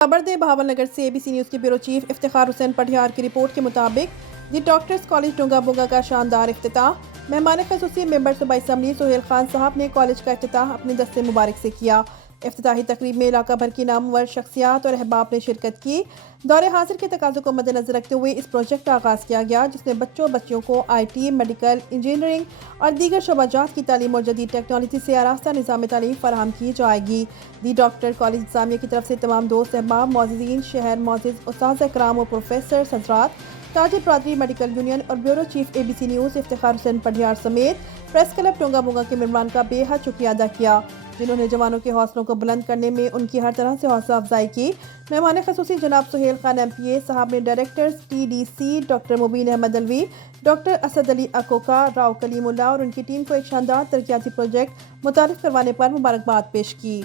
خبردے بہاول نگر سے ABC news کے bureau chief Iftikhar Hussain پٹھیار کی رپورٹ کے مطابق دی ڈاکٹرز کالج ڈونگا بونگا کا شاندار افتتاح۔ مہمان خصوصی ممبر صوبائی اسمبلی سہیل خان صاحب نے کالج کا افتتاح اپنے دستے مبارک سے کیا۔ افتتاحی تقریب میں علاقہ بھر کی نامور شخصیات اور احباب نے شرکت کی۔ دور حاضر کے تقاضوں کو مد نظر رکھتے ہوئے اس پروجیکٹ کا آغاز کیا گیا، جس میں بچیوں کو IT، میڈیکل، انجینئرنگ اور دیگر شعبہ جات کی تعلیم اور جدید ٹیکنالوجی سے آراستہ نظام تعلیم فراہم کی جائے گی۔ دی ڈاکٹر کالج انتظامیہ کی طرف سے تمام دوست احباب، معززین شہر، معزز اساتذہ کرام اور پروفیسر حضرات، تاجر برادری، میڈیکل یونین اور bureau chief ABC news Iftikhar Hussain Pathiyar سمیت پریس کلب ڈونگا بونگا کے ممبران کا بے حد شکریہ ادا کیا، جنہوں نے جوانوں کے حوصلوں کو بلند کرنے میں ان کی ہر طرح سے حوصلہ افزائی کی۔ مہمان خصوصی جناب سہیل خان MPA صاحب نے ڈائریکٹرز TDC ڈاکٹر مبین احمد علوی، ڈاکٹر اسد علی اکوکا، راؤ کلیم اللہ اور ان کی ٹیم کو ایک شاندار ترقیاتی پروجیکٹ متعارف کروانے پر مبارکباد پیش کی۔